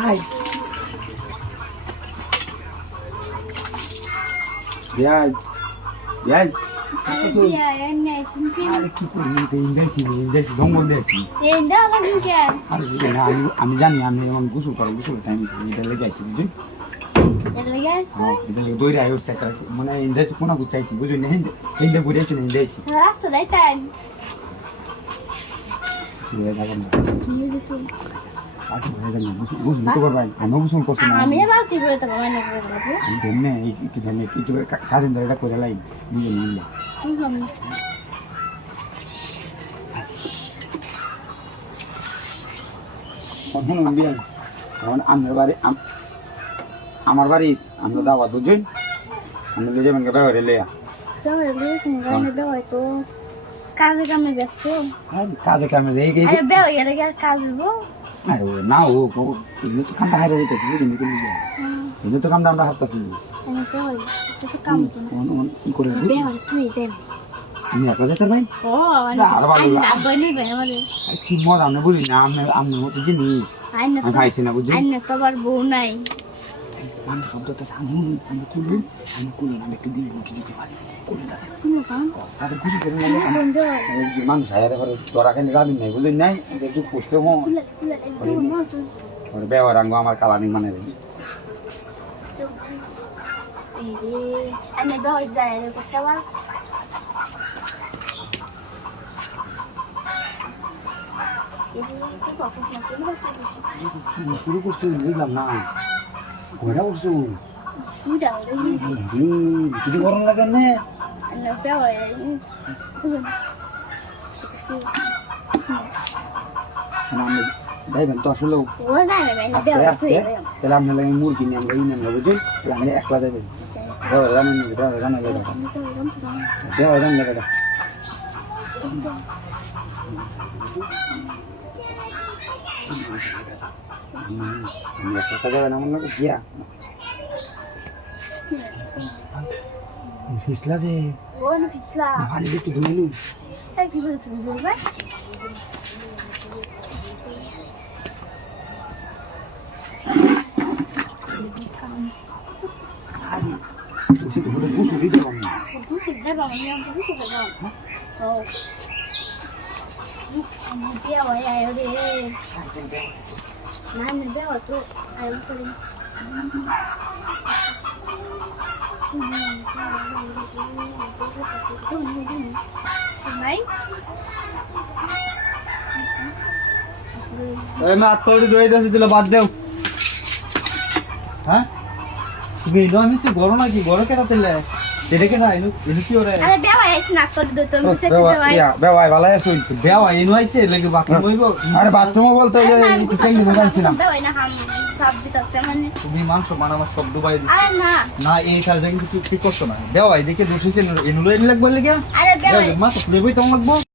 আয় এটা না, আমি জানি আমি এখন গোসল করো গোসল টাইম এটা লেগে বুঝলি হ্যাঁ দৌড়ে আই মানে ইন্দাইছি কোনা গুচাইছি বুঝলি না হিন্দে হিন্দে ঘুরে আছি না ইন্দাইছি আচ্ছা হয়ে মানে আমার বাড়ি আম- আমার বাড়ি আমরা দাওয়াত বুঝছেন আমি লিয়ে যাবেন ব্যবহারে লিয়া বুঝেছেন তো কাজে কামে ব্যস্ত। কাজে কামে গেছে আরে বেওয়াই গেলে কি কাজ হব আরে ও না ও এগুলো তো কামটা হারিয়ে যেতেছি বুঝলি কিন্তু এগুলো তো কামটা আমরা হারতাছি ই করে তুই যাই আমি একলা যেতে পারি আরও ভালো আমারে কি মজা আমি বুঝি না আমি আমি মতো জিনিস। খাইছি না বুঝলি? আই না তো আবার বউ নাই। আমি শব্দটা আমি আমি কুলুন আমি কুলুন আমি একটু দিন কুলুন দাদা কোনো কাম তাদের খুশি করে মানুষ হায়ারে করে তোরা খালি যাবি নাই নাই? একটু হো ব্যবহার আঙ্গ আমার মানে আমি করতে শুরু করছ বুঝলাম না। কয়টা করছ যদি গরম লাগে না? আমি যাইবেন তো আসলে আস্তে আস্তে। তাহলে আপনি লাগে মুরগি নিয়ে আমরা ই নিয়ে আমরা বুঝলি তাহলে আপনি একলা যাবেন জানেন না ব্যবহার জানা যাবে ব্যবহার জানা যাবে আমি একলা যাবেন আমার লাগে গিয়া ফিসলা যে ভালো একটু ধুয়ে নিন আরে তুই তো বলে গুছু দিতে পারবি না Nani মা তোড়ি দই দছে দিলে বাদ দেও। হ্যাঁ? তুমি সে নাকি? গরো কেন তেলে এটা কেন এনো এনো কি ওরে? আরে বেওয়া আইছ না করে দে তো মিছে বেওয়া ইয়া বেওয়াই ভালো আছে দেওয়া এনো আইছে লাগে বাকি মইব আরে বাথরুমে বলতে যে একটু কেন বসাইছিলাম বেওয়া না হাম সবজি তো মানে। তুমি মাংস বানাবার সব ডুবাই আরে না। না এই তুই করছ না। দেওয়া এদিকে দোষ হইছে এনে লাগবে লাগে। আরে বেওয়া মা তো নেবই তো লাগবো।